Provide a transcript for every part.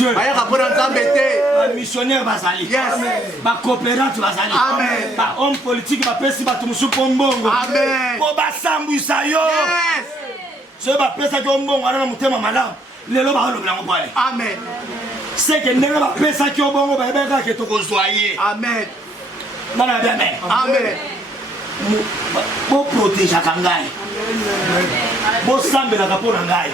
Dieu. Yes. Missionnaire bazali. Coopérante bazali. Amen. Homme politique bapesi bato musu pombongo. Amen. Po basambwisa yo. Yes. So bapesa ki ombongo ana mutema malamu. Lelo ba lo blango pale. Amen. C'est que ndenge bapesa ki obongo ba ebeka ke tokozwaye. Amen. Nana bien amen. Amen. Bo protéger kangai. Bo sambela kapona ngai.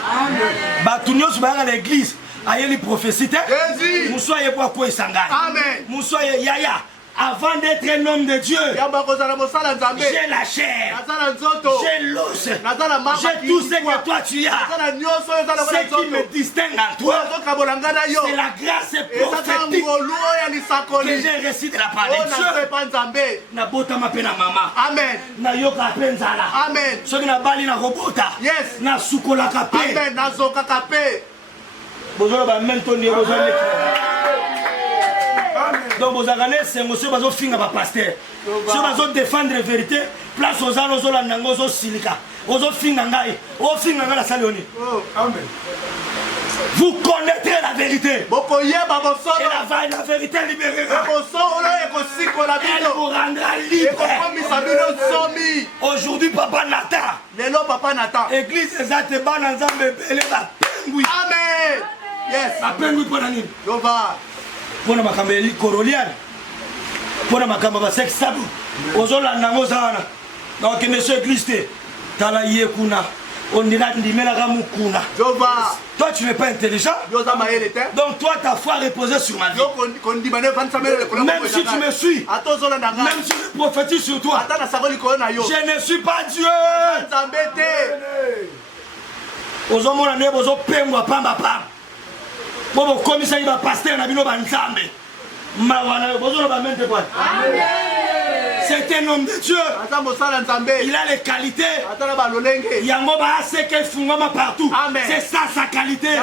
Bato nyonso ba na l'église. Ayeli prophétie. Jésus. Moussoye pour quoi sangai. Amen. Moussoye yaya. Avant d'être un homme de Dieu, j'ai la chair, j'ai l'os, j'ai tout ce que toi tu as. Ce qui me distingue en toi, c'est la grâce prophétique que j'ai reçue de la part de Dieu. Na bota ma pena mama. Amen. Na yoka penzala. Amen. Soki na bali na robota. Yes. Na sukola kape. Amen. Na zoka kape. Bozola ba mentoni bozola. Donc vous avez c'est monsieur bazo finga ba pasteur. Si bazo défendre la vérité, place aux gens aux landango aux silika. Aux finga ngai, aux finga la salioni. Amen. Vous connaîtrez la vérité. Bokoye ba boso. Et la vérité libérera. Boso olo ekosiko la Elle vous rendra libre. Aujourd'hui papa Nata. Lelo papa Nata. Église ezate bana nzambe belé ba pengui. Amen. Yes. Ba pengui pona nini? Dova. Pona makambo eli koroliane. Pona makambo ba sex sabu. Ozolanda ngo sana. Donc monsieur Christ, tala yekuna. On dira ndimela kamukuna. Dova. Toi tu n'es pas intelligent. Donc toi ta foi reposée sur ma vie. Même si tu me suis. Même si je prophétise sur toi. Je ne suis pas Dieu. Ozomona ne bozo pengwa pamba pamba. Bobo komisa iba pasteur na bino ba nzambe. Mawana bozo ba mente quoi. Amen. C'est un homme de Dieu. Il a les qualités. Yango ba se ke fungama partout. C'est ça sa qualité.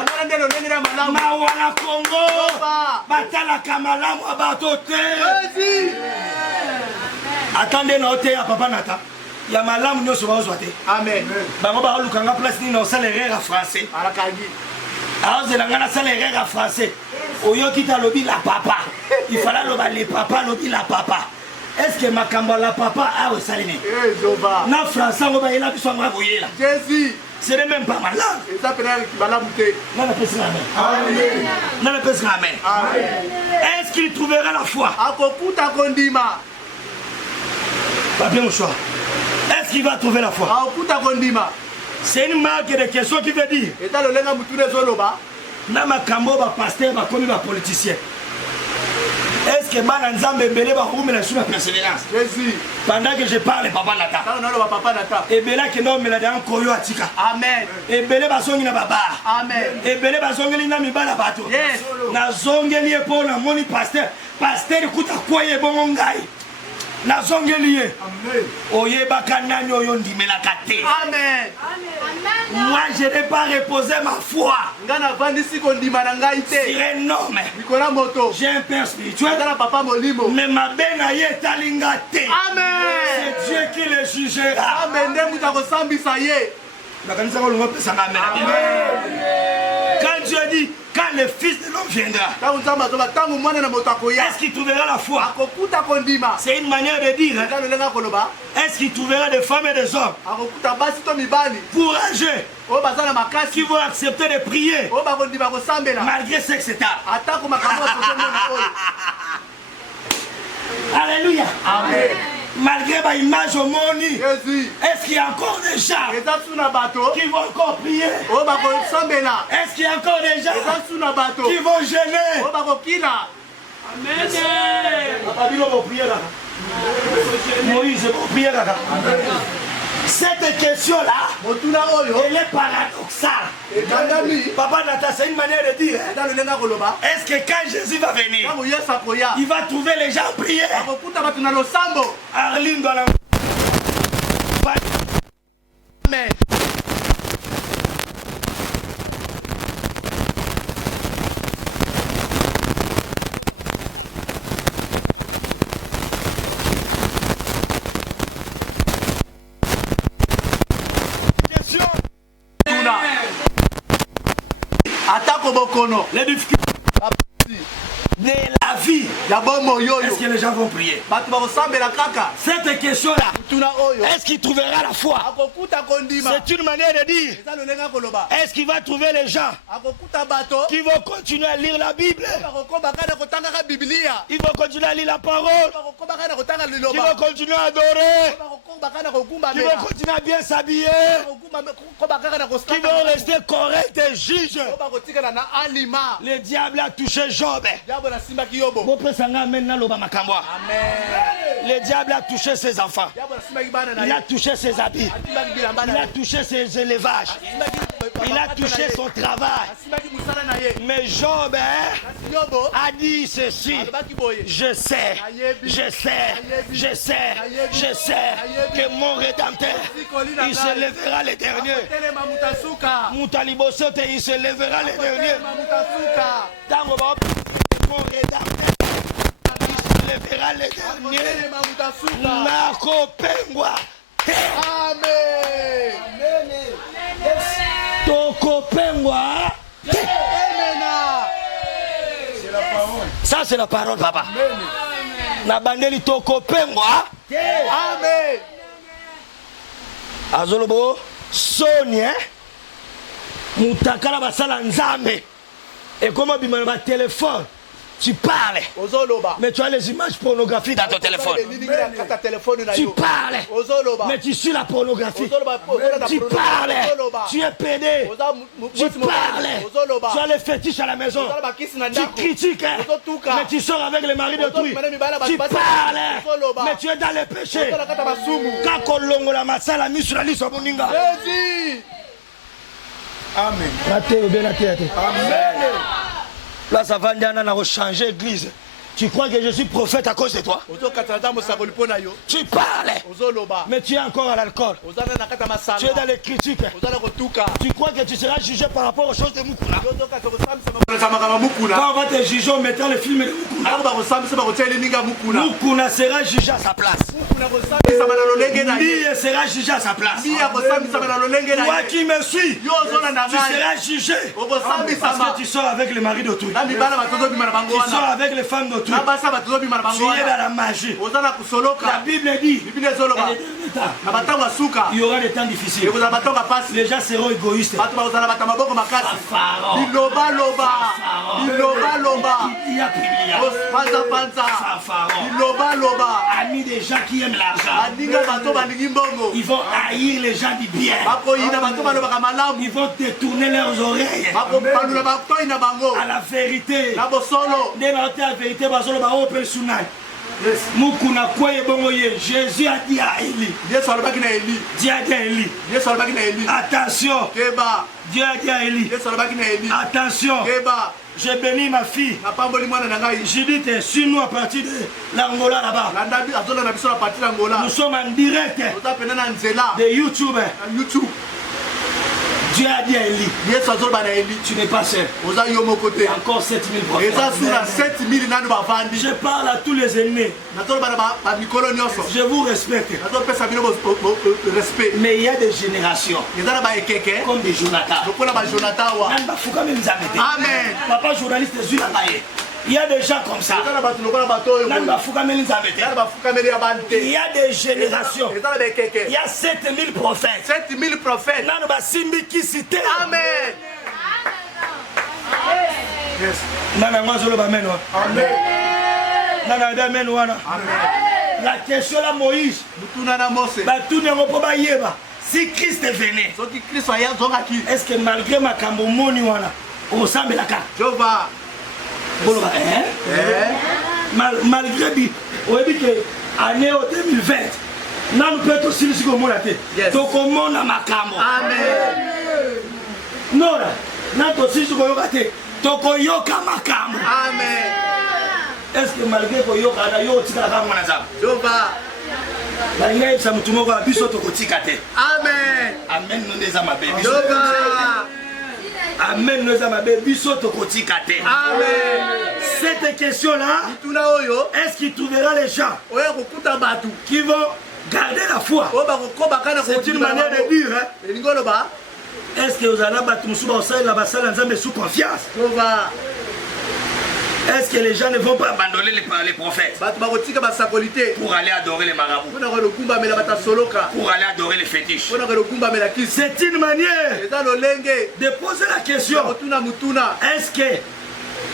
Mawana Congo. Batala kamala mo batote. Attendez na hotel à papa Nata. Ya malamu nyoso ba ozwate. Amen. Bango ba lukanga place ni na salaire français. Alakagi. Alors, c'est la salaire en français. Oyo kita lobi la papa. Il fallait le papa, lobi la papa. Est-ce que ma kamba la papa a au salini? Na français, on va y aller puis on va voyer là. Jésus. C'est même pas mal là. Et ça peut être la bouteille. Non, la personne amen. Non, la personne amen. Est-ce qu'il trouvera la foi? Akokuta kondima. Pas bien au choix. Est-ce qu'il va trouver la foi? Akokuta kondima. C'est une marque de question qui veut dire na makambo ba pasteur ba komi ba politicien. Est-ce que bana nzambe belé ba rumela sur la persévérance? Jésus. Pendant que je parle papa Nata. Et belé que non mela dan koyo atika. Amen. Et belé ba zongi na baba. Amen. Et belé ba zongi na mibala bato. Yes. Na zongi li pour na moni pasteur. Pasteur kuta koye bongo ngai. Na zongeliye. Amen. Oye bakanani oyo ndimela kate. Amen. Moi je n'ai pas reposé ma foi. Ngana vandisi kondima na ngai te. Sur un homme. Nikola moto. J'ai un père spirituel. Ngana papa molimo. Mais ma bena ye talinga te. Amen. C'est Dieu qui le jugera. Amen. Ndemuta ko sambisa ye. Bakanisa ko lungo pesa na amen. Quand Dieu dit quand le fils de l'homme viendra, est-ce qu'il trouvera la foi? C'est une manière de dire. Est-ce qu'il trouvera des femmes et des hommes courageux qui vont accepter de prier malgré ce que c'est tard? Alléluia. Amen. Malgré ma image au monde, est-ce qu'il y a encore des gens qui vont encore prier? Est-ce qu'il y a encore des gens qui vont gêner? Amen. Moïse va prier là. Cette question-là, elle est paradoxale. Papa Nata, c'est une manière de dire. Est-ce que quand Jésus va venir, il va trouver les gens prier? Arline dans la... Amen. Atako bokono. Les difficultés. Est-ce que les gens vont prier? Cette question-là, est-ce qu'il trouvera la foi? C'est une manière de dire, est-ce qu'il va trouver les gens qui vont continuer à lire la Bible? Ils vont continuer à lire la parole? Qui vont continuer à adorer? Qui vont continuer à bien s'habiller? Qui vont rester corrects et juges? Le diable a touché Job. Le diable a touché ses enfants. Il a touché ses habits. Il a touché ses élevages. Il a touché son travail. Mais Job a dit ceci. Je sais que mon Rédempteur, il se lèvera les derniers. Il se lèvera les derniers. Mon Rédempteur, il se lèvera les derniers. Nako Pengwa. Amen. Toko Pengwa. Ça c'est la parole, papa. Na bandeli Toko Pengwa. Amen. Azolobo Sonia Mutakala basala nzambe. Et comment bimana ba téléphone? Tu parles, mais tu as les images pornographiques dans ton téléphone. Tu parles, mais tu suis la pornographie. Tu parles, tu es pédé. Tu parles, tu as les fétiches à la maison. Tu critiques, mais tu sors avec les maris d'autrui. Tu parles, mais tu es dans les péchés. Quand on la massa la mise sur la liste moninga. Amen. Amen. Là, ça va changer l'église. Tu crois que je suis prophète à cause de toi? Tu parles, mais tu es encore à l'alcool. Tu es dans les critiques. Tu crois que tu seras jugé par rapport aux choses de Mukuna? Quand on va te juger, on mettra le film de Mukuna. Mukuna sera jugé à sa place. Mie sera jugé à sa place. Toi qui me suis, tu seras jugé. Parce que tu sors avec le mari d'autrui. Tu sors avec les femmes d'autrui. Tu es dans la magie. La Bible dit il y aura des temps difficiles. Les gens seront égoïstes. Amis des gens qui aiment l'argent. Ils vont haïr les gens du bien. Ils vont détourner leurs oreilles à la vérité. La vérité. Mukuna kweye bongo ye. Jésus a dit à Élie. Dieu a dit à Élie. Attention. Dieu a dit à Élie. Attention. Je bénis ma fille. J'ai dit suis-nous à partir de l'Angola là-bas. Nous sommes en direct de YouTube. Dieu a dit à Élie, tu n'es pas seul. Encore 7000 prophètes. Je parle à tous les ennemis. Je vous respecte. Mais il y a des générations comme des Jonathan. Amen. Papa journaliste, il y a des gens comme ça. Il y a des générations. Il y a 7000 prophètes. 7000 prophètes. Amen. La question là, Moïse. Si Christ venait, est-ce que malgré ma cambomoni, on ressemble à la carte? Malgré que année 2020, nous pouvons aussi le dire. Donc, comment on a ma camo? Amen. Non, nous aussi le dire. Donc, on yoka ma camo. Amen. Est-ce que malgré que yoka na yo tika la camo na zam? Amen. Amen. Nous les amabé. Amen. Nous amabé. Amen. Cette question-là, est-ce qu'il trouvera les gens qui vont garder la foi? C'est une manière de dire. Est-ce que vous allez battre sous confiance? Est-ce que les gens ne vont pas abandonner les prophètes pour aller adorer les marabouts, pour aller adorer les fétiches? C'est une manière de poser la question. Est-ce que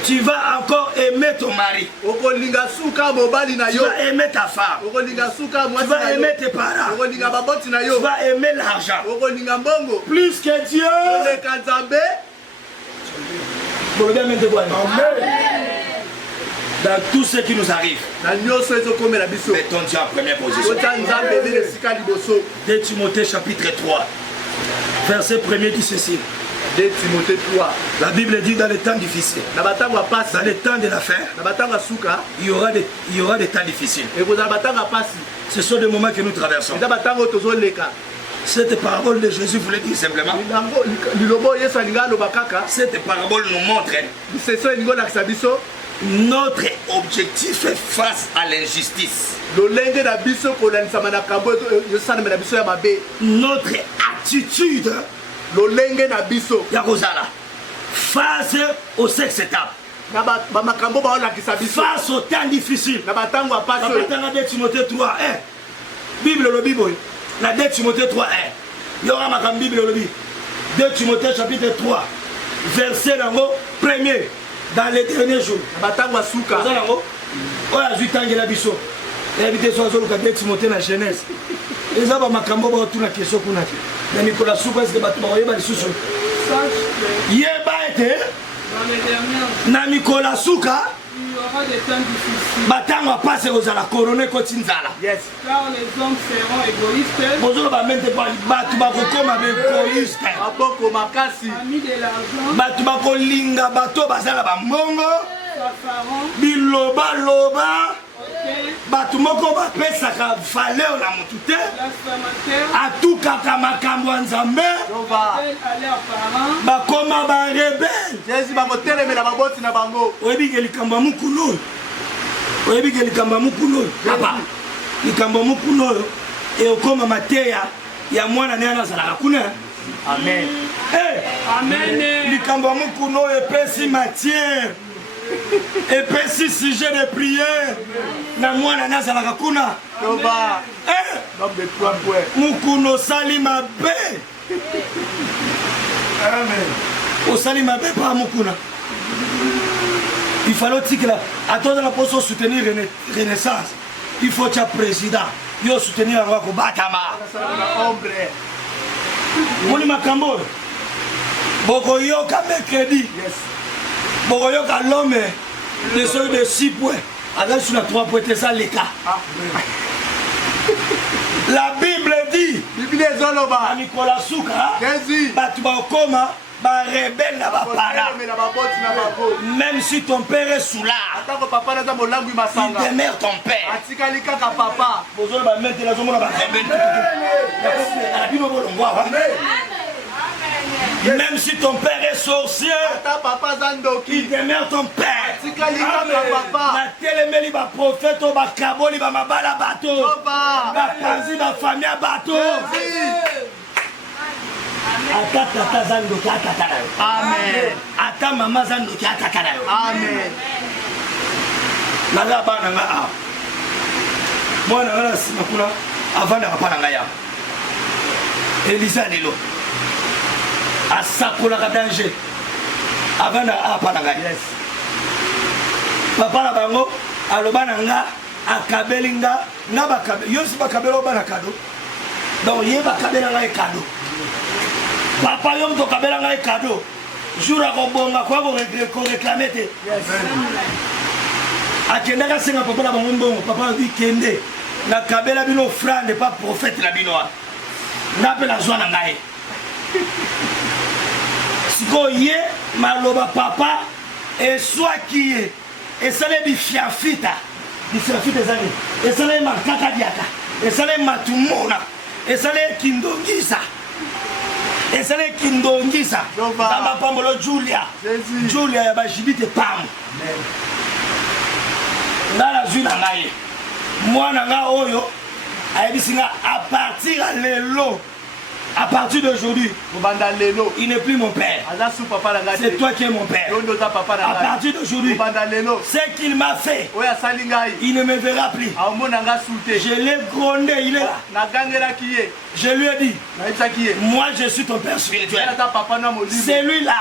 tu vas encore aimer ton mari? Tu vas aimer ta femme? Tu vas aimer tes parents? Tu vas aimer l'argent plus que Dieu? Dans tout ce qui nous arrive, mettons Dieu en première position. 2 Timothée chapitre 3, verset 1er dit ceci. 2 Timothée 3. La Bible dit dans les temps difficiles, dans les temps de l'affaire, il y aura des temps difficiles. Ce sont des moments que nous traversons. Cette parabole de Jésus voulait dire simplement, cette parabole nous montre notre objectif face à l'injustice. Notre attitude face au sexe étape, face au temps difficile. La Timothée 3, Bible le Bible, la 2 Timothée 3, il y aura ma Bible le Bible. 2 Timothée chapitre 3, verset 1er. Dans les derniers jours, la jeunesse. Les hommes ma cambo ba tuna question kuna. Na Nicolas Souka est-ce que batu ba yeba lisusu. Yeba ete. Na Nicolas Souka. Il y aura des temps difficiles. Batanga passe aux ala couronner kotinzala. Yes. Car les hommes seront égoïstes. Bonjour ba mente ba batu ba kokoma égoïste. Aboko makasi. Amis de l'argent. Batu ba kolinga bato bazala ba mbongo. Biloba loba. Batu moko bapesaka valeur na mutu te atukaka makambo ya Nzambe bakoma barebele oyebike likambo ya mukulu oyo oyebike likambo ya mukulu oyo papa likambo ya mukulu oyo ekokoma mateya ya mwana naye nazalaka kuna. Amen. Amen. Likambo ya mukulu oyo epesi matière epesi sujet de prière na mwana nazalaka kuna. Mukuno osali mabe. Osali mabe pa mukuna. Il fallait que attendre la poste soutenir Renaissance. Il faut que président yo soutenir roi ko batama. Moni makambo. Boko yo ka mercredi. Boko yo ka l'homme de ceux de 6 points. Alors sur la 3 points ça les cas. La Bible dit Nicolas Souka batu ba koma ba rebelle na ba para. Même si ton père est sous l'art, il demeure ton père. Bonjour ba mettre la zone ba rebelle. Même si ton père est sorcier, il demeure ton père. Na telemeli ba prophète ba kaboli ba mabala bato. Ba panzi ba famille bato. Ata tata zando ki atata na yo. Amen. Ata mama zando ki atata na yo. Amen. Nanga bana nga a. Mwana ngala sima kuna avanda kapana nga ya. Elisa lelo. Asakolaka danger avanda apana nga. Yes. Papa na bango aloba na nga akabeli nga na bakabeli yo si bakabeli obana kado. Donc ye bakabeli nga kado. Papa yom to kabela ngai cadeau. Jour à kobonga kwa ko réclamer te. Yes. Akenda ka senga papa na bango papa vi kende. Na kabela bino frère pas prophète la bino. Na pe la joie na ngai. Siko ye maloba papa et soit qui est et ça les fiafita. Di fiafita zani. Et ça les makaka diaka. Et ça les matumona. Et ça les kindongisa. Et c'est les kindongisa. Tamba pambolo Julia. Julia ya bajibite pam. Ndala zuna ngai. Mwana nga oyo ayebisinga à partir lelo À partir d'aujourd'hui, il n'est plus mon père. C'est toi qui es mon père. À partir d'aujourd'hui, ce qu'il m'a fait, il ne me verra plus. Je l'ai grondé, il est là. Je lui ai dit, moi je suis ton père spirituel. C'est lui-là.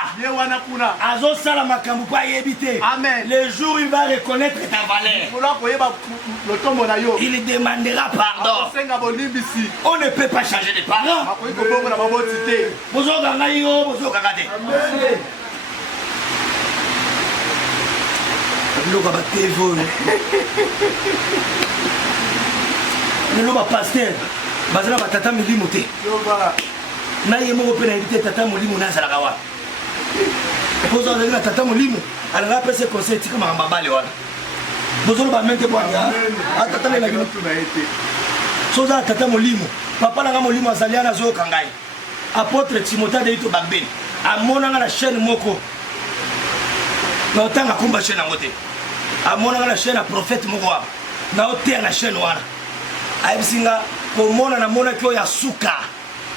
Le jour où il va reconnaître ta valeur, il demandera pardon. On ne peut pas changer de parents. Pasteur, bazala batata milimo te. Na yemo ko pena invité tata molimo na sala kawa. Bozo na tata molimo, ala pese conseil tika mama bale wana. Bozo ba mente bwanga. Atata na ngino tuna ete. Soza tata molimo, papa na molimo azalia na zo kangai. Apôtre Timothée de Ito Bagben, amona na chaîne moko. Na otanga kumba chaîne ngote. Amona na chaîne prophète moko. Na otea na chaîne wana. Abisinga komona na mona kyo ya suka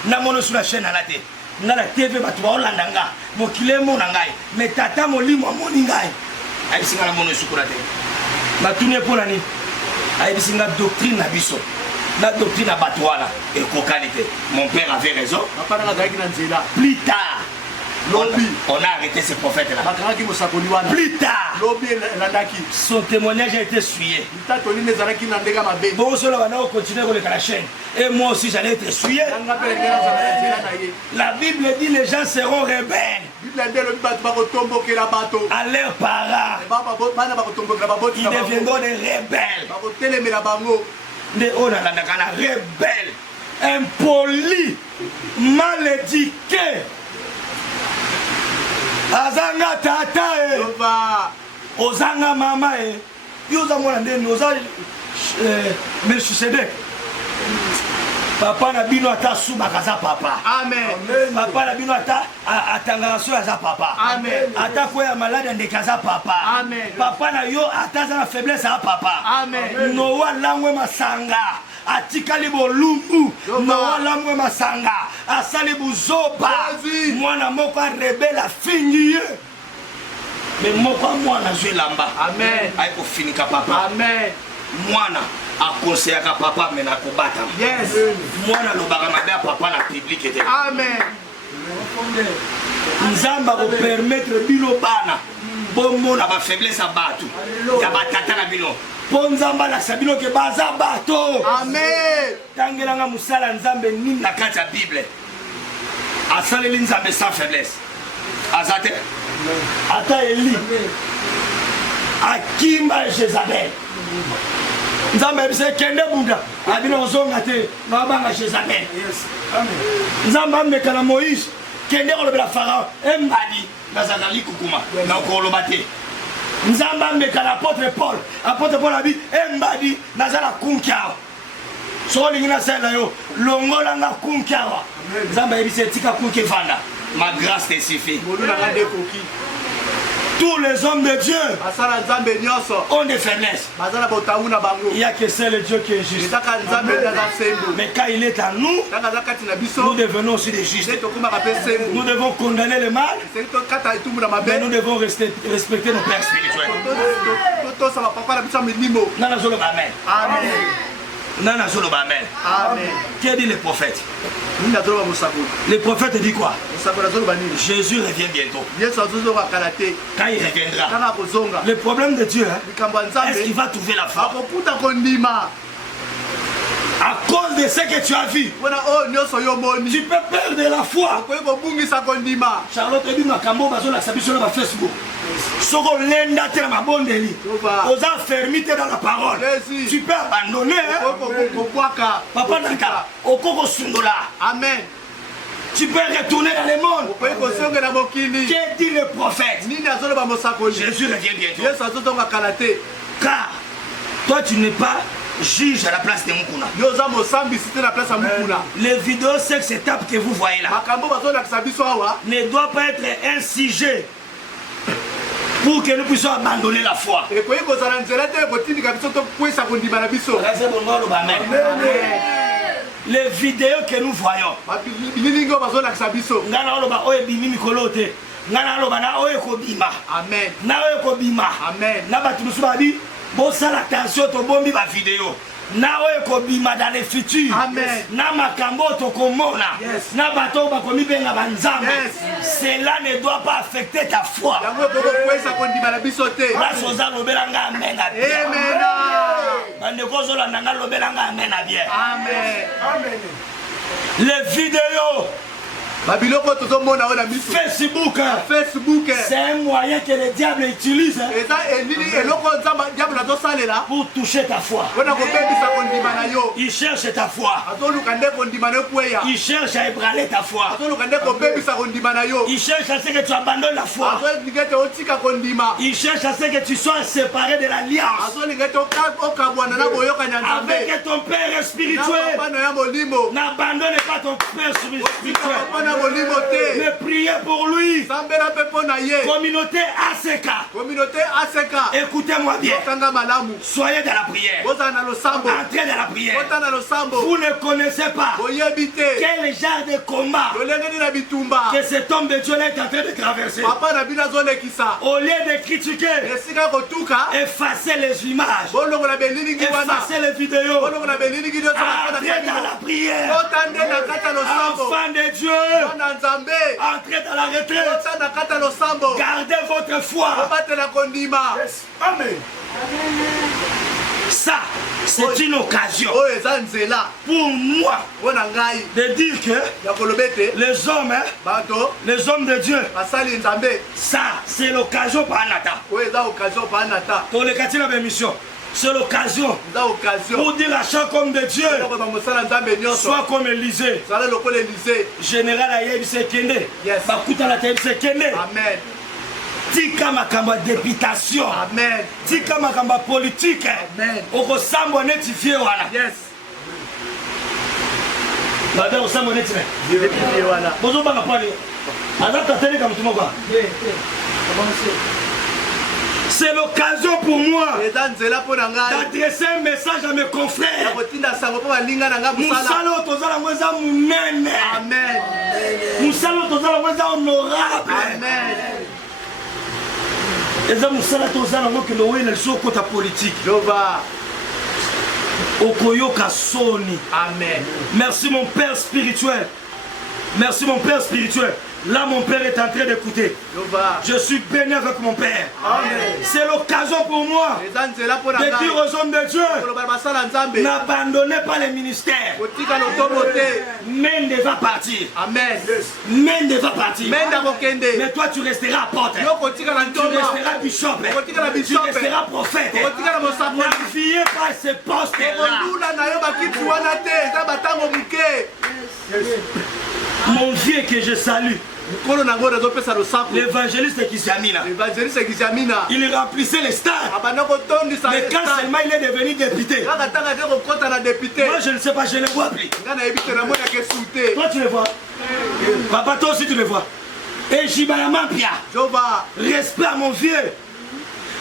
na mona sur la chaîne na te na la TV batu ba olanda nga mokile mona ngai me tata molimo amoni ngai abisinga na mona sukura te batuni pona ni abisinga doctrine na biso la doctrine à batu wana et kokalité mon père avait raison plus tard on a arrêté ces prophètes là. Plus tard, son témoignage a été essuyé. Bon, cela va continuer avec la chaîne. Et moi aussi, j'allais être essuyé. La Bible dit les gens seront rebelles à leurs parents. Ils deviendront des rebelles. Des rebelles, impolis, mal éduqués. Azanga tata ozanga mama yoza mwana ndeni oza Melchisedek papa na bino ata suba kaza papa amen papa na bino ata atanga so aza papa amen ata ko ya malade ndeka kaza papa amen papa na yo ata za na faiblesse a papa amen no wa langwe masanga atikali bolumbu no lamwe masanga asali buzoba mwana moko rebela fingi mais moko mwana zwe lamba amen ay ko finika papa amen mwana akonseyaka papa mena kobata yes mwana lobaka mabe papa na public ete amen nzamba ko permettre bino bana bomona ba faiblesse a batu ya batata na bino Ponzamba la sabino ke baza bato. Amen. Tangelanga musala nzambe nini na kati ya Bible. Asaleli nzambe sans faiblesse. Azate. Ata Eli. Akimba Jezabel. Nzambe bise kende bunda. Abino zonga te na banga Jezabel. Yes. Amen. Nzambe amekana Moïse kende ko lobela Pharaon embadi nazali kukuma na ko lobate. Nzamba meka l'apôtre Paul a dit embadi nazala kunkiawa so lingina sala yo longola nga kunkiawa nzamba ebise tika kunke vanda ma grâce te suffit tous les hommes de Dieu ont des faiblesses. Il n'y a que seul Dieu qui est juste. Mais quand il est à nous, nous devenons aussi des justes. Nous devons condamner le mal, mais nous devons respecter nos pères spirituels. Amen. Nana Zolo Amen. Amen. Qu'est dit le prophète? Le prophète dit quoi? Jésus revient bientôt. Quand il reviendra, le problème de Dieu, est-ce qu'il va trouver la foi? À cause de ce que tu as vu, tu peux perdre la foi. Charlotte dit Makambo Bazola Sabiso sur Facebook. Soko lenda te ma bondeli. Oza fermité dans la parole. Tu peux abandonner. Papa Naka, okoko sundola. Amen. Tu peux retourner dans le monde. Qu'est dit le prophète? Jésus revient bientôt. Car toi tu n'es pas juge à la place de Mukuna. Les vidéos sex étapes que vous voyez là ne doivent pas être un sujet pour que nous puissions abandonner la foi. Les vidéos que nous voyons. Bilingo bazolakisa biso. Ngana oloba oye bimi mikolo te. Ngana oloba na oye kobima. Amen. Na oye kobima. Amen. Na batu musu babi bo sala attention to bombi ba vidéo. Na oye kobima dans le futur. Amen. Na makambo to komona. Yes. Na bato ba komi benga banzambe. Yes. Cela ne doit pas affecter ta foi. Yango boko kwesa kondima na biso te. Grâce aux lobelanga amen. Amen. Bande kozola nanga lobelanga amen bien. Amen. Amen. Les vidéos Babiloko tozomona ona miso. Facebook. Facebook. C'est un moyen que le diable utilise Eza elili eloko nzamba diable nazosalela pour toucher ta foi. wana kobebisa kondima na yo. Il cherche ta foi. Azoluka nde kondima na ekweya. Il cherche à ébranler ta foi. Azoluka nde kobebisa kondima na yo. Il cherche à ce que tu abandonnes la foi. Azolinga te otika kondima. Il cherche à ce que tu sois séparé de l'alliance Azolinga te okabwana na boyokanya nzambe. avec ton père spirituel. Na papa ya molimo. N'abandonne pas ton père spirituel. Papa na molimo te. Mais priez pour lui. Sambela pepo na ye. Communauté ACK. Communauté ACK. Écoutez-moi bien. Tanga malamu. Soyez dans la prière. Boza na losambo. Entrez dans la prière. Bota na losambo. Vous ne connaissez pas Boyebite. quel genre de combat Lolengeni na bitumba. que cet homme de Dieu là est en train de traverser. Papa na bina zolekisa. Au lieu de critiquer, Esika kotuka. effacer les images, Bolongo na belingi wana. effacer les vidéos, Bolongo na belingi ndio entrez dans la prière. Botande na kata losambo. Enfant de Dieu, Bana nzambe. entrez dans la retraite. Bota na kata losambo. Gardez votre foi. Bate na kondima. Amen. Ça, c'est une occasion Oyo eza nzela. pour moi Wana ngai. de dire que Ya kolobete. les hommes, Bato. les hommes de Dieu, Basali nzambe. ça, c'est l'occasion par Nata. Oyo eza occasion pa nata. Pour les quartiers de la mission, c'est l'occasion Eza occasion. pour dire à chaque homme de Dieu, Ko ba mosala nzambe nyonso. soit comme Élisée, Sala lokola Élysée. général Ayebi Sekende, Yes. Bakuta la Tayebi Sekende, Amen. tika makamba députation, Amen. tika makamba politique, Amen. okosambo netifié wana. Yes. Babe osambo netifié. Depuis wana. Bozo banga pali. Adapta tele comme tout le monde. C'est l'occasion pour moi Eza nzela po na ngai. d'adresser un message à mes Ya confrères. kotinda sango po balinga na ngai mosala. Musala otozala mweza munene. Amen. Musala otozala mweza honorable. Amen. Eza musala tozala ngokende oyena liso okota politique. Jova. Okoyoka soni. Amen. Merci mon père spirituel. Merci mon père spirituel. Là mon père est en train d'écouter. Jova. Je suis béni avec mon père. Amen. C'est l'occasion pour moi Eza nzela po na de ngai. dire aux hommes de Dieu, Koloba basala nzambe. n'abandonnez pas les ministères. Kotika lotobo te. Mende va partir. Amen. Mende va partir. Menda kokende. Mais toi tu resteras apôtre. Yo kotika na Tu ntoma. resteras bishop. Kotika na Tu bishop. resteras prophète. Kotika na mosapoli. N'appuyez pas ces postes-là. Kolula na yo bakiti wana te. Eza batango muke. Mon vieux que je salue, Mukolo nango nazopesa losako. l'évangéliste Kisiamina, L'évangéliste Kizamina. il remplissait les stades. Abanda kotondisa. Mais quand seulement il est devenu député, Kaka tanga te kokota na député. moi je ne sais pas, je ne le vois plus. Nga na yebi te na mona ke sute. Toi tu le vois. Papa, toi aussi tu le vois. Et Jibayama Pia, Jova. respect à mon vieux.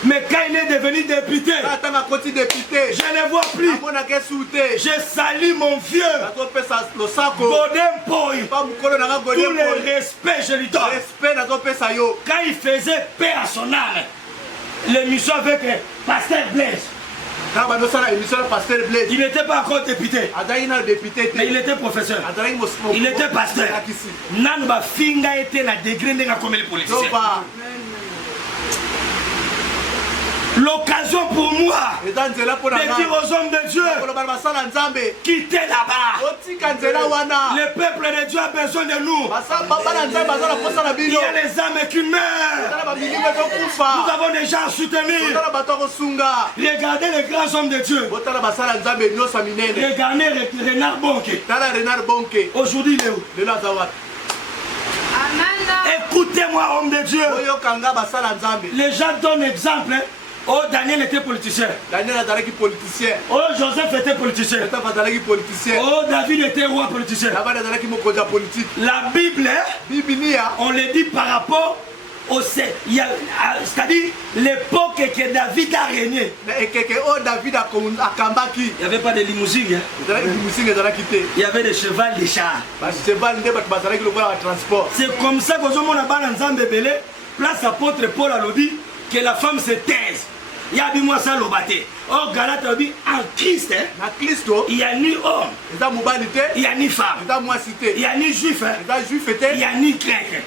Mais quand il est devenu député, Kaka tanga koti député. je ne le vois plus. Mona ke sute. Je salue mon vieux. Nazopesa losako. Godin Boy. Pa mukolo nanga Tout godé. le respect je lui donne. Respect nazopesa yo. Quand il faisait paix à son âme, l'émission avec Pasteur Blaise, Kaka banosala émission na pasteur Blaise. il n'était pas encore député, Azali na député mais il te. était professeur. Azali mosimo. Il était pasteur. Nan ba finga était na degré ndenga comme les politiciens. Jova. L'occasion pour moi Eza nzela po na de ngai. dire aux hommes de Dieu, Koloba basala nzambe. quittez là-bas. Otika nzela wana. Le peuple de Dieu a besoin de nous. Bana nzambe bazala posa na Il y bino. a les âmes qui meurent. Tala ba milimo Nous ezokufa. avons des gens à soutenir. Tala bato kosunga. Regardez les grands hommes de Dieu. Botala basala nzambe nyonso ya minene. Regardez Renard Bonke. Tala Renard Bonke. Aujourd'hui, il est où? Lelo aza wapi? Écoutez-moi, homme de Dieu. Oyokanga basala nzambe. Les gens donnent exemple. Hein. Oh, Daniel était politicien. Daniel azalaki politicien. Oh, Joseph était politicien. Joseph azalaki politicien. Oh, David était roi politicien. David azalaki mokonzi ya politique. La Bible, hein, Biblia on le dit par rapport c'est-à-dire l'époque que David a régné. Il n'y avait pas de limousine. Il y avait des chevals, des chars. C'est comme ça que nous avons place apôtre Paul a dit que la femme se taise. Il y a dit moi ça l'obate. Or Galate a dit en Christ, il n'y a ni homme, il n'y a ni femme, il n'y a ni juif, il n'y a ni grec.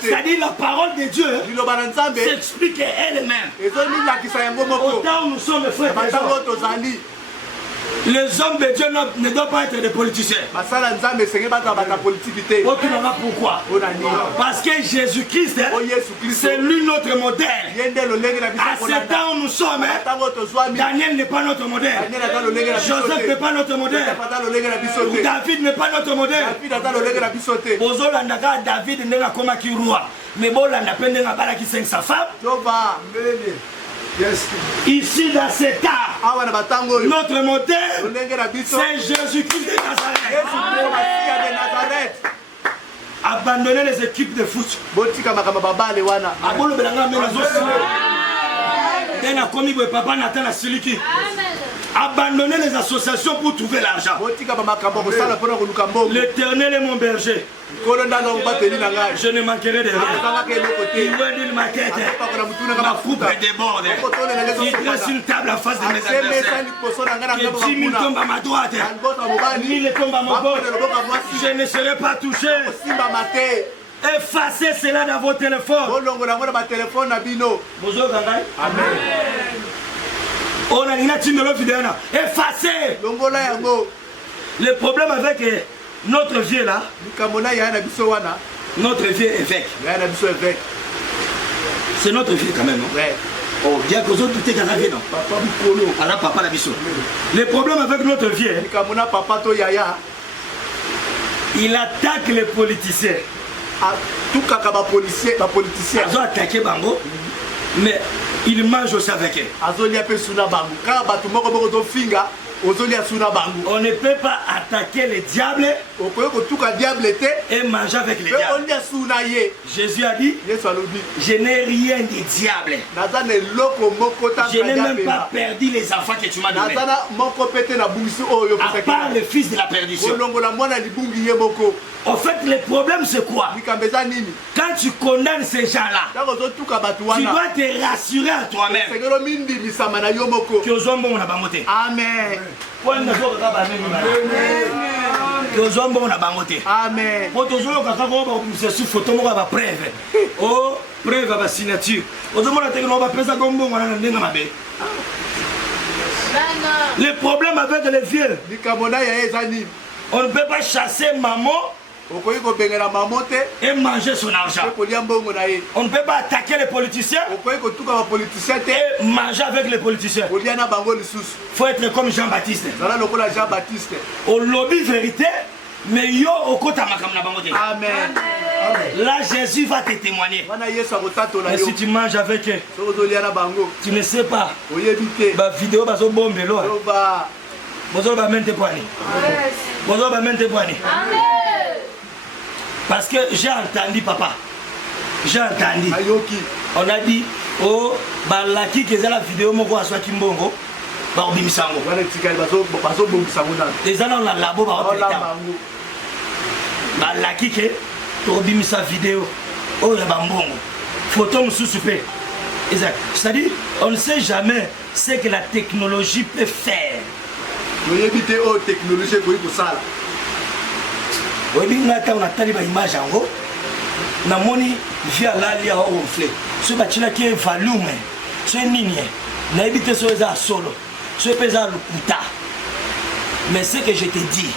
C'est-à-dire la parole de Dieu s'explique elle-même. Autant nous sommes frères. Les hommes de Dieu ne doivent pas être des politiciens. Pourquoi? Parce que Jésus-Christ, c'est lui notre modèle. À ce temps où nous sommes, Daniel n'est pas notre modèle. Joseph n'est pas notre modèle. David n'est pas notre modèle. David n'est pas comme un roi. Mais bon, on n'a pas de sa femme. Ici dans cet art, notre modèle, c'est Jésus-Christ de Nazareth. Abandonnez les équipes de foot. Abandonnez les associations pour trouver l'argent. L'Éternel est mon berger. Je ne manquerai de rien. Il veut dire ma tête. Ma coupe déborde. Il dresse une table en face de mes adversaires. Que 10 000 tombent à ma droite, 1000 tombent à mon bord. Je ne serai pas touché. Effacez cela dans vos téléphones. Amen. On a une team de l'autre vidéo. Effacez. Le problème avec notre vieux là, notre vieux évêque. C'est notre vieux quand même, non? Ouais. Oh, bien que vous autres tout est canadien, non? Alors papa la biso. Le problème avec notre vieux, il attaque les politiciens. Tout caca politicien. Ils ont attaqué Bango, mais il mange aussi avec eux. On ne peut pas attaquer les diables et manger avec les diables. Jésus a dit, je n'ai rien des diables. Je n'ai même pas perdu les enfants que tu m'as donnés. À part le fils de la perdition. En fait, le problème c'est quoi? Quand tu condamnes ces gens-là, tu dois te rassurer à toi-même. Amen. Amen. Oh, preuve à signature. Le problème avec les vieux, on ne peut pas chasser maman et manger son argent. On ne peut pas attaquer les politiciens et manger avec les politiciens. Il faut être comme Jean-Baptiste. Au lobby vérité, mais yo au côté de Amen. Là, Jésus va te témoigner. Et si tu manges avec eux, tu ne sais pas. La vidéo va se bomber là. Parce que j'ai entendu papa. J'ai entendu. On a dit, oh, balaki que la vidéo moko aswa kimbongo. Ba obimisango. Les gens la labo ba obimisango. Balaki que to obimisa vidéo. Oh ya bambongo. Photo mususu pe. C'est-à-dire, on ne sait jamais ce que la technologie peut faire. Vous évitez aux technologies pour ça. Oui, on a tali ba image yango. Na moni via l'alia au gonflé. Ce bâtiment qui est volume. Ce nini. Na évité ce za solo. Ce pesa lukuta. Mais ce que je te dis,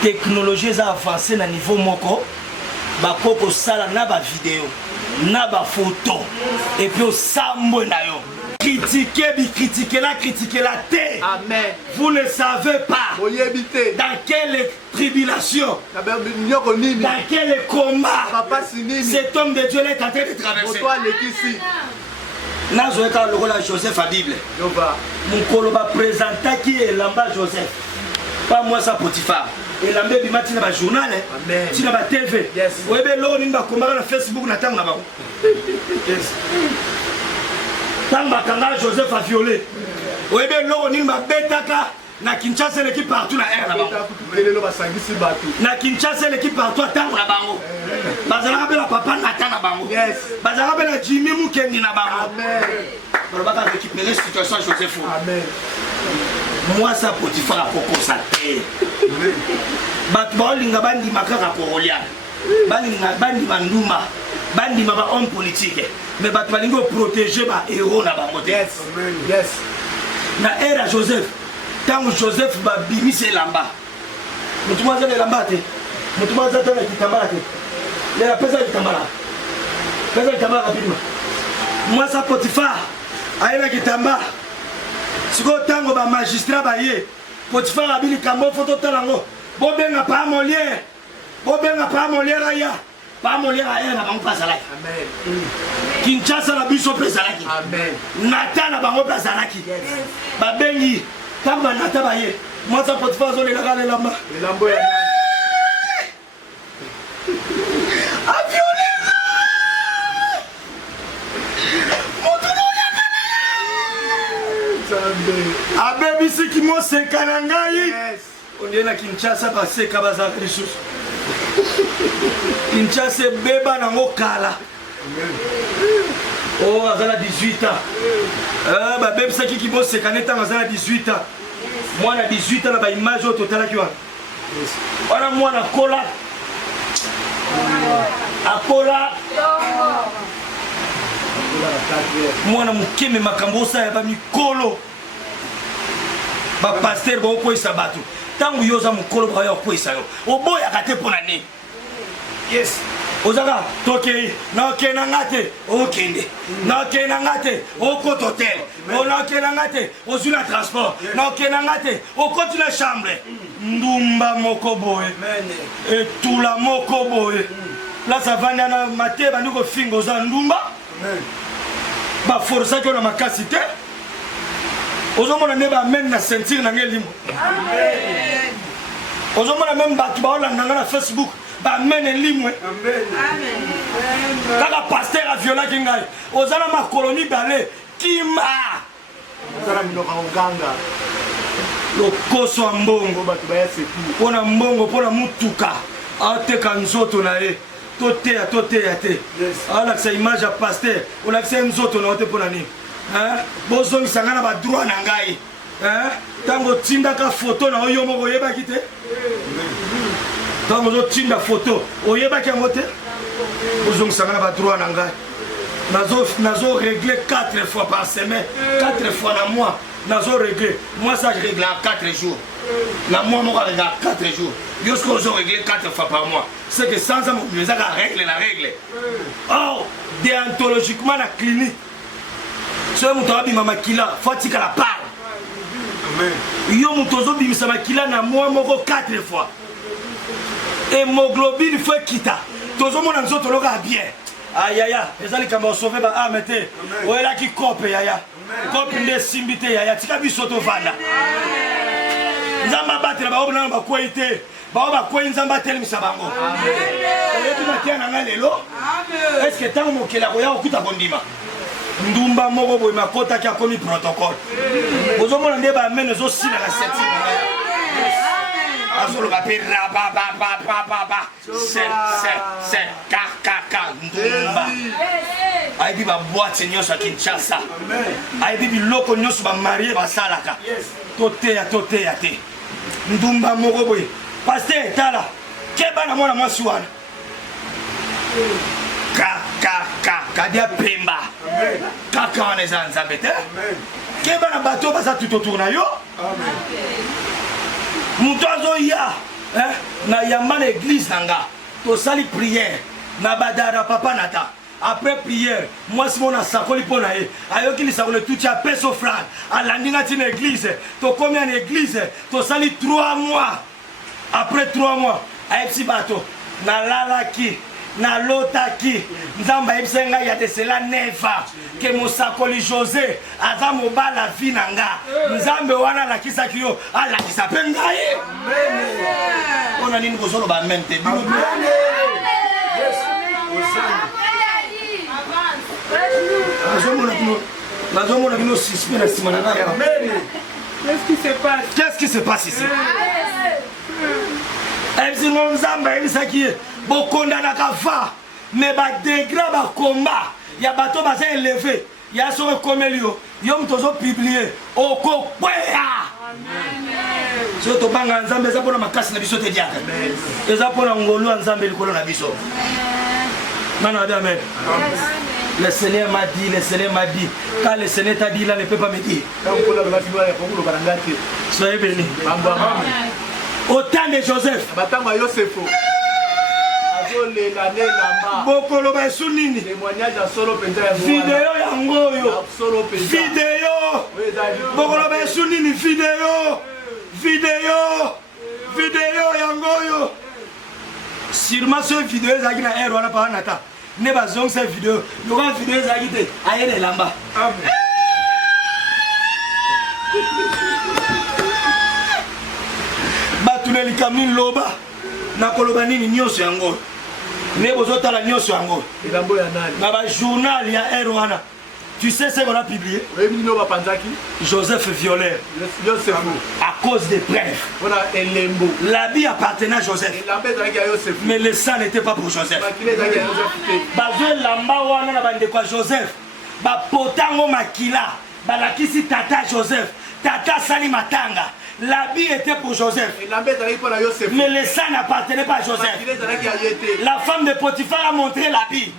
technologie a avancé na niveau moko. Ba koko sala na ba vidéo, na ba photo et puis au sambo na yo. Critiquez la terre. Amen. Vous ne savez pas dans quelle tribulation, dans quel combat cet homme de Dieu est en train de traverser. Nazoeka lokola Joseph a Bible. Mon koloba présenta qui est Lamba Joseph. pas moi ça Potiphar. Et la mbé bima tina ba journal, tina ba TV. Oyebe lo ni ba komara na Facebook na tango na ba. Tango ba kanga Joseph a violé. Oyebe lo ni ba betaka na Kinshasa l'équipe partout na air na bango. Na Kinshasa l'équipe partout tango na bango. Bazala be la papa na tango na bango. Bazala be la Jimmy Mukendi na bango. Amen. On va récupérer la situation Joseph. Amen. Moi ça Potiphar a koko sa te. Batu ba linga bandi makaka korolia. Bandi manduma. Bandi maba homme politique. Mais batu ba lingo protéger ba héros na bango te. Yes. Na era Joseph. Tant Joseph ba bimise lamba. Mutu mwaza le lamba te. Mutu mwaza tana kitambala te. Le la pesa kitambala. Pesa kitambala rapidement. Moi ça Potiphar aina kitambala. Siko tango ba magistrat ba ye. Potiphar abili kambo photo talango. Bobenga pa Molière. Bobenga pa Molière aya. Pa Molière aya na bango pasalaki. Amen. Kinshasa na biso pasalaki. Amen. Nata na bango pasalaki. Ba bengi tango nata ba ye. Moi ça Potiphar zo le langa le lamba. Le lambo ya nani? Abe bisi ki mo seka na ngai. On est na Kinshasa ba seka baza lisusu. Kinshasa beba na ngokala. Oh azala 18 ans. Ba beba seki ki mo seka neta azala 18 ans. Moi na 18 ans na ba image au total ki wana. Wana mwana kola. Akola. Mwana mukeme makambo sa ya ba mikolo. Ba pasteur ba ko isa batu. Tangu yoza mukolo ba yo ko isa yo. Oboya kate pona ni. Yes. Ozaga toke na okena ngate okende. Na okena ngate okototel. Na okena ngate ozula transport. Na okena ngate okotula chambre. Ndumba moko boye. Et tout la moko boye. Là ça va na mate ba ndiko fingo za ndumba. Ba força que na makasi te. Ozomona ne ba men na sentir na ngelimo. Amen. Ozomona même ba kiba ola na Facebook ba men elimo. Amen. Amen. Kaka pasteur a violé kingai. Ozala ma colonie balé kima. Ozala minoka nganga. Lokoso mbongo batu ba yase ku. Pona mbongo pona mutuka. Ateka nzoto na ye. Tote ya te. Ala sa image à pasteur. On a fait nzoto na ote pona ni. Bozongi sangana ba droit na ngai. Tango tinda ka photo na oyo moko yeba kite. Tango zo tinda photo oyeba ki ngote. Bozongi sangana ba droit na ngai. Nazo régler 4 fois par semaine, 4 fois dans mois. Nazo régler. Moi ça je règle en 4 jours. La mois moi règle en 4 jours. Yosko zo régler 4 fois par mois. C'est que sans ça les a règle la règle. Oh, déontologiquement la clinique. Ce muto bima makila, fatika la part. Amen. Yo muto zo bimisa makila na mois moko 4 fois. Hémoglobine faut kita. Tozo mona nzoto loka bien. Aïe aïe aïe, les alliés qui sauvé ba amete. O ela ki kope yaya. Kope nde simbite yaya, tika bisoto vanda. Nzamba batela ba obna ba koite. Ba ba ko nzamba telemisa bango. Amen. Oyebi na tia na ngalelo. Amen. Est-ce que tango mokela ko ya okuta bondima? Ndumba moko boy makota ki akomi protocole. Ozomona nde ba mene zo sila na setting. Azolo ba pera ba. C'est kaka ndumba. Aibi ba boîte nyoso à Kinshasa. Aibi biloko nyoso ba marié ba salaka. Tote ya te. Ndumba moko boy. Pasteur tala. Keba na mwana mwasi wana. Kadia pemba. Kaka wana za nzambe te. Keba na bato baza tout autour na yo. Amen. Mutozo ya, na yamba l'église nanga. To sali prière na badara papa nata. Après prière, moi si mon asakoli pona e. Ayoki li sakole tout ya peso frère. Alandinga tin église. To combien en église? To sali 3 mois. Après 3 mois, ayepsi bato na lalaki na lotaki nzambe ayebisa ngai ya de cela 9 ans ke mosakoli José aza mobala vi na nga nzambe wana alakisaki yo alakisa mpe ngai mpona nini kozoloba amen te nazomona bino suspect na nsima na ngai Qu'est-ce qui se passe? Qu'est-ce qui se passe ici? Ebzingo nzambe ayebisaki ye bokondanaka va mais badegré bakomba ya bato baza eleve ya soki ekomeli yo yo moto ozopublie okokweya soki tobanga nzambe eza mpona makasi na biso te diaka eza mpona ngolu ya nzambe likolo na biso nana abi amen. Le Seigneur m'a dit, le Seigneur m'a dit. Quand le Seigneur t'a dit, là, ne peut pas me dire. Soyez bénis. Au temps de Joseph. Bokolo ba sunini. Vidéo yangoyo. Vidéo. Bokolo ba sunini vidéo. Vidéo yangoyo. Sûrement ce vidéo ezaki na ero wana pa nata. Ne bazong cette vidéo. Nous avons vidéo ezaki te ayele lamba. Amen. Batule likamni loba. Na koloba nini nyonso yango. Ne bozotala nyonso yango. Elambo ya nani? Na ba journal ya ero wana. Tu sais ce qu'on a publié? Joseph violeur. À cause des preuves. L'habit appartenait à Joseph. Mais le sang n'était pas pour Joseph. Joseph. Potango makila. Balakisi tata Joseph. Tata Sali Matanga. L'habit était pour Joseph. Mais le sang n'appartenait pas à Joseph. La femme de Potiphar a montré l'habit.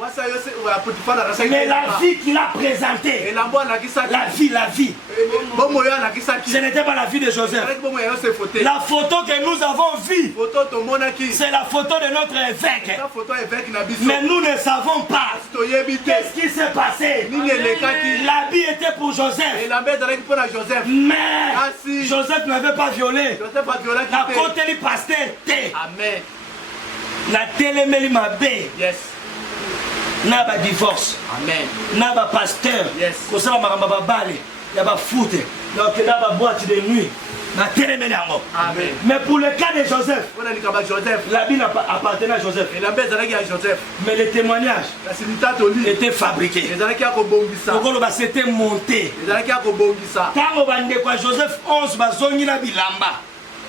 Mais la vie qu'il a présentée, la vie. Ce n'était pas la vie de Joseph. La photo que nous avons vue, c'est la photo de notre évêque. Mais nous ne savons pas qu'est-ce qui s'est passé. L'habit était pour Joseph. Mais Joseph n'avait pas violé. La côté du pasteur. Amen. La téléméli ma bé. Yes. Na ba divorce. Amen. Na ba pasteur. Yes. Kosala makamba ba bale. Ya ba foot. Donc na ba boîte de nuit. Na téléméli yango. Amen. Mais pour le cas de Joseph, l'habit appartenait à Joseph. Mais le témoignage était fabriqué. C'était monté. Quand on va dire Joseph 11 bazongi la bilamba.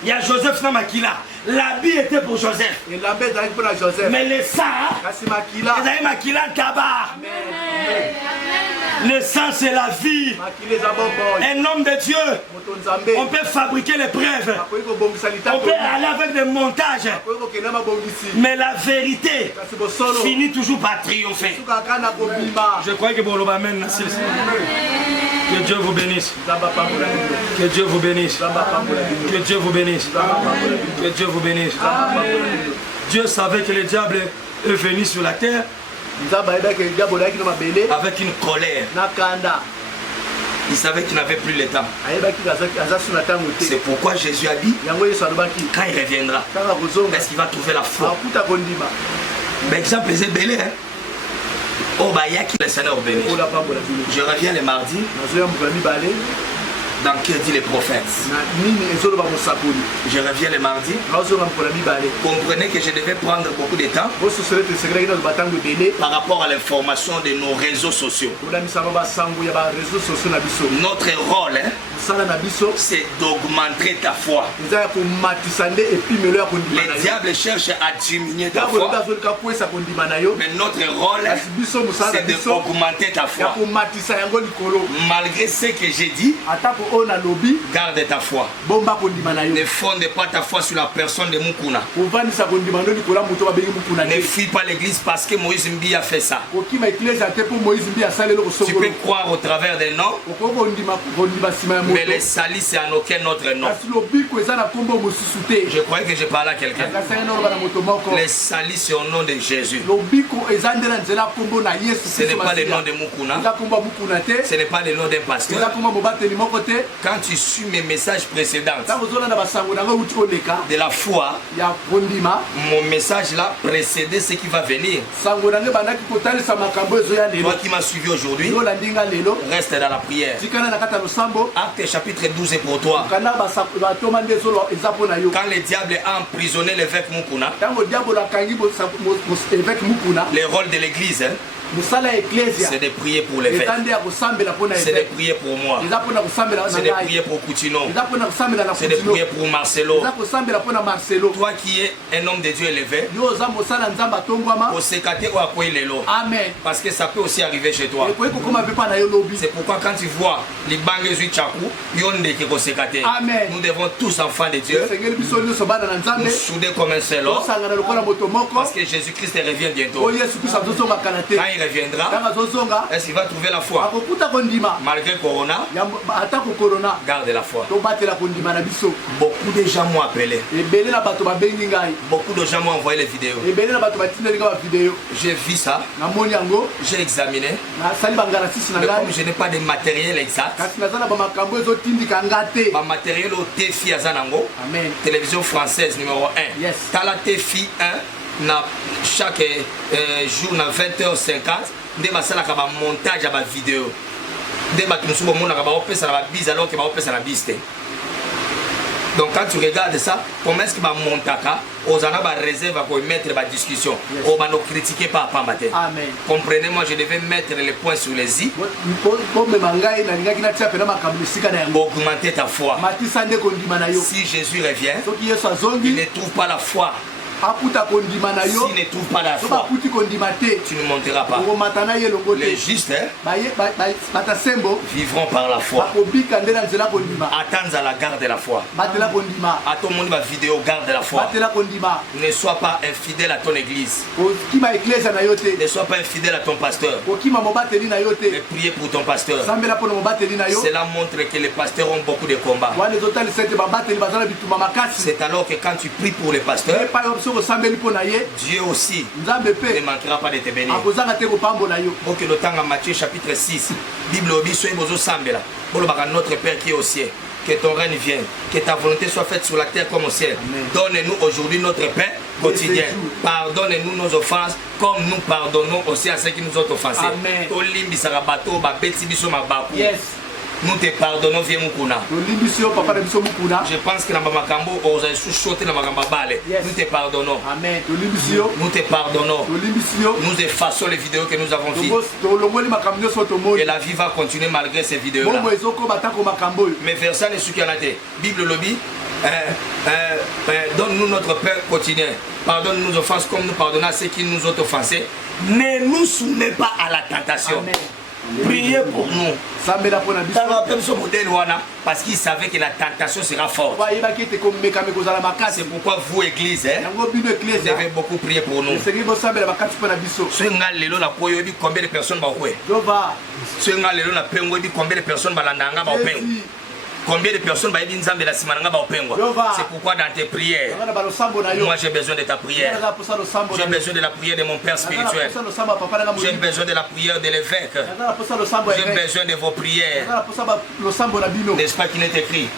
Il y a Joseph Namakila. L'habit était pour Joseph. Mais le sang, il y a Makila tabac. Le sang, c'est la vie. Un homme de Dieu, on peut fabriquer les preuves. On peut aller avec des montages. Mais la vérité finit toujours par triompher. Je crois que pour l'Obamen, que Dieu vous bénisse. Que Dieu vous bénisse. Que Dieu vous bénisse. Que Dieu vous bénisse. Dieu savait que le diable est venu sur la terre avec une colère. Il savait qu'il n'avait plus le temps. C'est pourquoi Jésus a dit, quand il reviendra, est-ce qu'il va trouver la foi? Mais exemple, c'est belé. Oh, bah, il y a qui le Seigneur bénisse. Je reviens le mardi. Dans que dit les prophètes. Je reviens le mardi. Comprenez que je devais prendre beaucoup de temps par rapport à l'information de nos réseaux sociaux. Notre rôle, c'est d'augmenter ta foi. Le diable cherche à diminuer ta foi. Mais notre rôle, c'est d'augmenter ta foi. Malgré ce que j'ai dit, garde ta foi. Ne fonde pas ta foi sur la personne de Mukuna. Ne fuis pas l'église parce que Moïse Mbi a fait ça. Tu peux croire au travers des noms, Mais les salis, c'est en aucun autre nom. Je croyais que je parlais à quelqu'un. Les salis, c'est au nom de Jésus. Ce n'est pas le nom de Mukuna. Ce n'est pas le nom d'un pasteur. Quand tu suis mes messages précédents de la foi, mon message là précédait ce qui va venir. Toi qui m'as suivi aujourd'hui, reste dans la prière. Acte chapitre 12 est pour toi. Quand le diable a emprisonné l'évêque Mukuna, le rôle de l'église, c'est de prier pour l'évêque. C'est de prier pour moi. C'est de prier pour Coutinho. C'est de prier pour Marcelo. Toi qui es un homme de Dieu élevé, amen. Parce que ça peut aussi arriver chez toi. C'est pourquoi quand tu vois les bangues Chakou, nous devons tous enfants de Dieu nous souder comme un seul homme, parce que Jésus-Christ revient bientôt. Quand il reviendra, est-ce qu'il va trouver la foi? Malgré Corona, garde la foi. Beaucoup de gens m'ont appelé. Beaucoup de gens m'ont envoyé les vidéos. J'ai vu ça, j'ai examiné. Mais comme je n'ai pas de matériel exact, ma matériel au TFI à Zanango, télévision française numéro 1. Yes. Tala TFI 1, chaque jour, à 20h50, nous avons un montage à ma vidéo. Donc quand tu regardes ça, comment est-ce que ma montaka, aux en a réserve à mettre ma discussion, on va nous critiquer pas à matin. Comprenez-moi, je devais mettre les points sur les i. Augmenter ta foi. Si Jésus revient, il ne trouve pas la foi. S'il ne trouve pas la foi, tu ne monteras pas. Les justes vivront par la foi. Attends à la garde de la foi. À ton monde, ma vidéo, garde la foi. Ne sois pas infidèle à ton église. Ne sois pas infidèle à ton pasteur. Mais priez pour ton pasteur. Cela montre que les pasteurs ont beaucoup de combats. C'est alors que quand tu pries pour les pasteurs, Dieu aussi ne manquera pas de te bénir. Ok, le temps en Matthieu chapitre 6, Bible obéissant notre Père qui est au ciel. Que ton règne vienne, que ta volonté soit faite sur la terre comme au ciel. Donne-nous aujourd'hui notre pain quotidien. Pardonne-nous nos offenses comme nous pardonnons aussi à ceux qui nous ont offensés. Yes. Nous te pardonnons, viens Mukuna. Je pense que dans Makambo, on a sous-sauté dans Makambabale. Nous te pardonnons. Amen. Nous te pardonnons. Nous effaçons les vidéos que nous avons vues. Et la vie va continuer malgré ces vidéos-là. Mais versant les sucres en Bible lobby. Donne-nous notre Père quotidien. Pardonne-nous nos offenses comme nous pardonnons à ceux qui nous ont offensés. Ne nous soumets pas à la tentation. Amen. Priez pour nous. Parce qu'il savait que la tentation sera forte. C'est pourquoi vous, église, vous devez beaucoup prier pour nous. Combien de personnes combien de personnes Combien de personnes c'est pourquoi dans tes prières, moi j'ai besoin de ta prière. J'ai besoin de la prière de mon Père spirituel. J'ai besoin de la prière de l'évêque. J'ai besoin de vos prières. N'est-ce pas qu'il est écrit?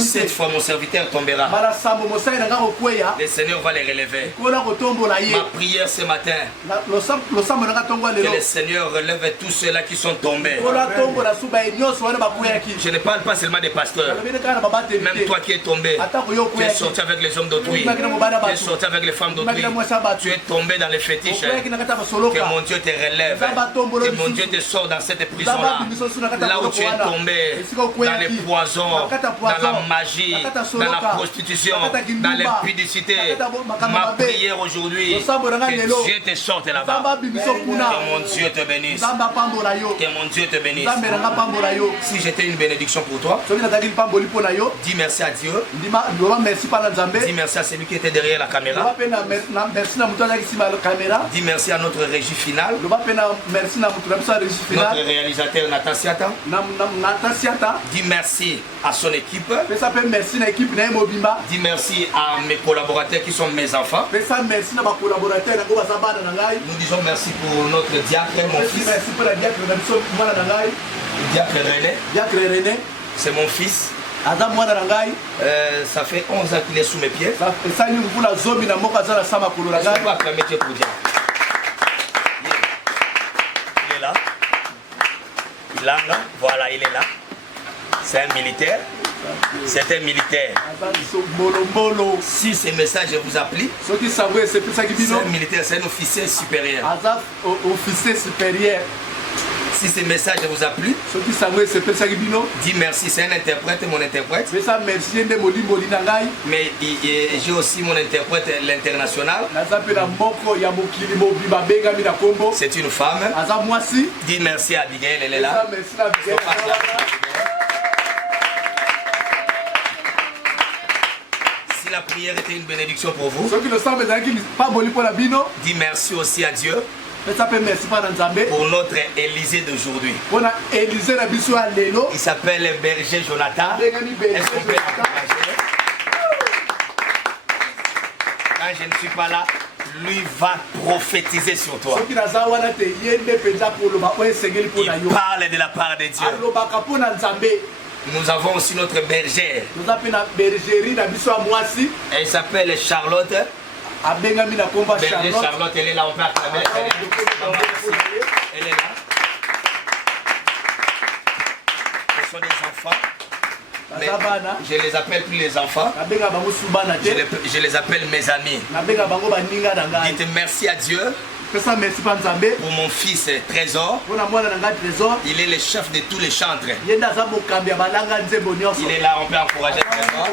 Cette fois mon serviteur tombera. Le Seigneur va les relever. Ma prière ce matin, que le Seigneur relève tous ceux-là qui sont tombés. Je ne parle pas seulement des pasteurs. Même toi qui es tombé, tu es sorti avec les hommes d'autrui, tu es sorti avec les femmes d'autrui, tu es tombé dans les fétiches. Que mon Dieu te relève, que mon Dieu te sort dans cette prison-là. Là où tu es tombé, dans les poisons, dans la magie, dans la prostitution, dans l'impudicité. Ma prière aujourd'hui, que Dieu te sorte là-bas. Que mon Dieu te bénisse. Que mon Dieu te bénisse. Si j'étais une bénédiction pour toi, toi. Dis merci à Dieu. Dis merci à celui qui était derrière la caméra. Dis merci à notre régie finale. Notre réalisateur Natasiata. Dis merci à son équipe. Dis merci à mes collaborateurs qui sont mes enfants. Nous disons merci pour notre diacre, mon fils. Diacre René. C'est mon fils. Ça fait 11 ans qu'il est sous mes pieds. Je ne peux pas acclamer Dieu pour Diacre. Il est là. Il est là. Voilà, il est là. C'est un militaire. C'est un militaire. Si ces messages vous appliquent, c'est un militaire, c'est un officier supérieur. Si ces messages vous a plu, dis merci, c'est un interprète, mon interprète. Mais j'ai aussi mon interprète l'international. C'est une femme. Dis merci à Abigail, elle est là. Si la prière était une bénédiction pour vous, dis merci aussi à Dieu pour notre Élysée d'aujourd'hui. Il s'appelle Berger Jonathan. Est-ce qu'on peut l'encourager? Quand je ne suis pas là, lui va prophétiser sur toi. Il parle de la part de Dieu. Nous avons aussi notre bergère. Elle s'appelle Charlotte. Charlotte, elle est là, on peut acclamer. Elle est là. Ce sont des enfants. Mais je les appelle plus les enfants. Je les appelle mes amis. Dites merci à Dieu pour mon fils Trésor. Il est le chef de tous les chantres. Il est là, on peut encourager Trésor.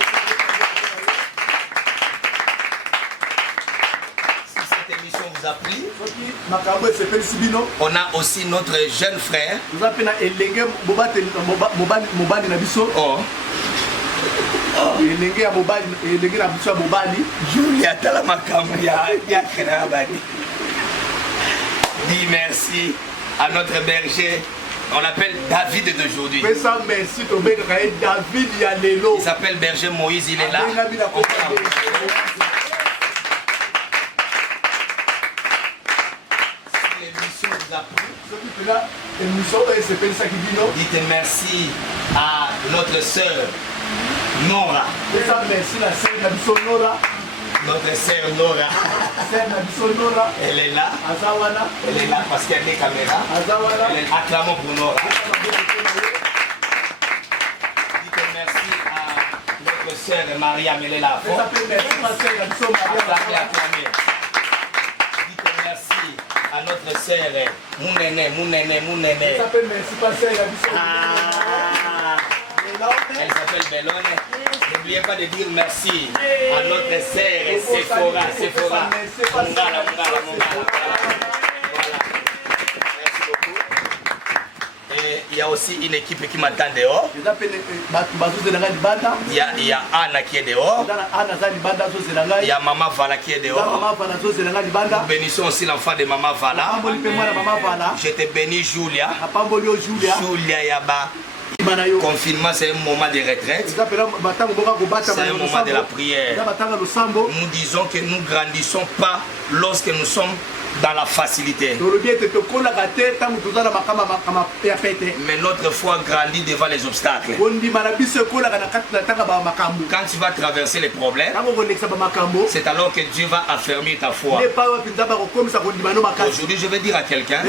Si cette émission vous a plu, on a aussi notre jeune frère. Julia dis merci à notre berger. On l'appelle David d'aujourd'hui. Il s'appelle berger Moïse, il est là. Si l'émission vous a plu, dites merci à notre sœur Nora. Notre sœur Nora. Elle est là. Elle est là parce qu'elle est caméra. Acclamons pour Nora. Dites merci à notre sœur Maria, elle est là. Acclamez. Dites merci à notre sœur Mounene. Elle s'appelle Bellone. N'oubliez pas de dire merci à notre sœur Sephora. Mongala. Voilà. Merci beaucoup. Et il y a aussi une équipe qui m'attend dehors. Il y a Anna qui est dehors. Il y a Maman Vala qui est dehors. Nous bénissons aussi l'enfant de Maman Vala. Je te bénis Julia. Julia Yaba. Confinement, c'est un moment de retraite. C'est un moment de la prière. Nous disons que nous ne grandissons pas lorsque nous sommes dans la facilité. Mais notre foi grandit devant les obstacles. Quand tu vas traverser les problèmes, c'est alors que Dieu va affermir ta foi. Aujourd'hui, je vais dire à quelqu'un,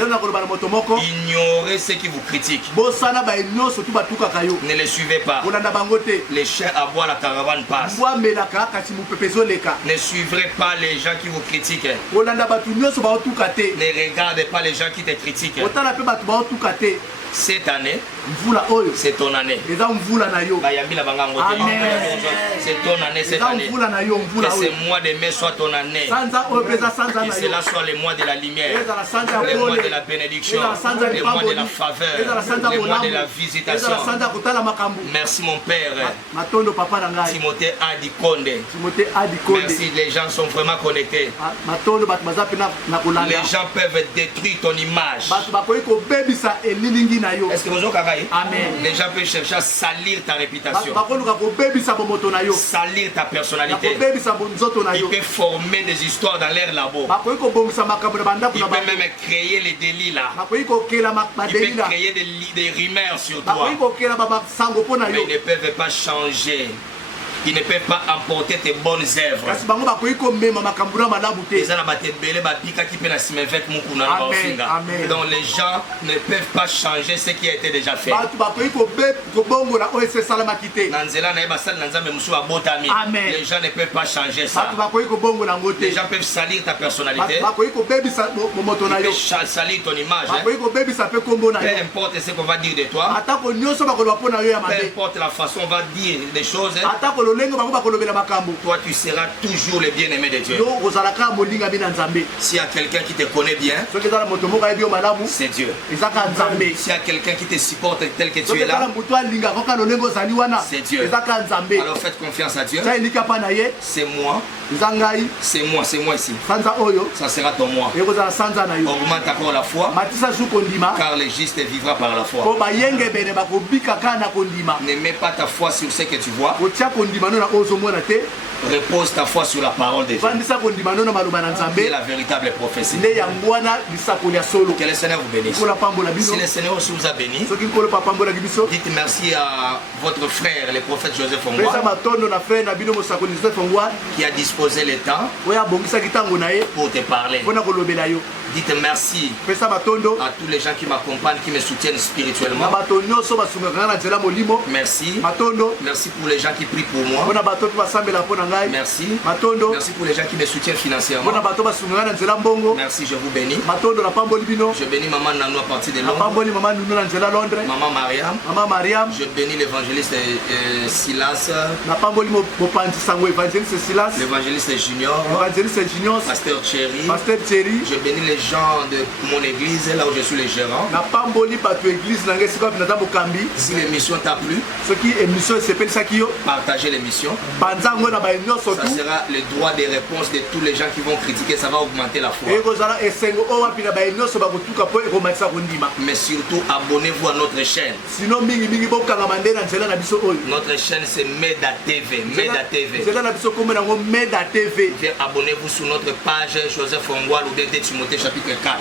ignorez ceux qui vous critiquent. Ne les suivez pas. Les chiens aboient, la caravane passe. Ne suivrez pas les gens qui vous critiquent. Ne regardez pas les gens qui te critiquent. Cette année, C'est ton année. C'est ton année cette année. Que ce mois de mai soit ton année. Que cela soit les mois de la lumière, les mois de la bénédiction, les mois de la faveur, les mois de la visitation. Merci mon père. Timothée Adikonde. Merci, les gens sont vraiment connectés. Les gens peuvent détruire ton image. Est-ce que vous avez les gens peuvent chercher à salir ta réputation, salir ta personnalité. Ils peuvent former des histoires dans leur labo. Ils peuvent même créer les délits là. Ils peuvent créer des rumeurs sur toi. Mais ils ne peuvent pas changer. Ils ne peuvent pas emporter tes bonnes œuvres. Donc les gens ne peuvent pas changer ce qui a été déjà fait. Les gens ne peuvent pas changer ça. Les gens peuvent salir ta personnalité. Ils peuvent salir ton image. Peu importe ce qu'on va dire de toi. Peu importe la façon on va dire des choses. Toi tu seras toujours le bien-aimé de Dieu. S'il y a quelqu'un qui te connaît bien, c'est Dieu. S'il y a quelqu'un qui te supporte tel que tu es là, c'est Dieu. Alors faites confiance à Dieu. C'est moi. C'est moi ici. Ça sera ton moi. Augmente encore la foi, car le juste vivra par la foi. Ne mets pas ta foi sur ce que tu vois. Repose ta foi sur la parole de Dieu. C'est la véritable prophétie. Que le Seigneur vous bénisse. Si le Seigneur vous a béni, dites merci à votre frère, le prophète Joseph Ongwa, qui a disposé le temps pour te parler. Dites merci à tous les gens qui m'accompagnent, qui me soutiennent spirituellement. Merci. Merci pour les gens qui prient pour moi. Merci. Merci pour les gens qui me soutiennent financièrement. Merci, je vous bénis. Je bénis Maman Nanou à partir de Londres. Maman Mariam. Je bénis l'évangéliste Silas. L'évangéliste Junior. Pasteur Thierry. Je bénis les gens de mon église, là où je suis le gérant. Si l'émission t'a plu, partagez l'émission. Ça sera le droit des réponses de tous les gens qui vont critiquer, ça va augmenter la foi. Mais surtout, abonnez-vous à notre chaîne. Notre chaîne c'est Meda TV. Abonnez-vous sur notre page Joseph Ongwa, Timothée chapitre 4.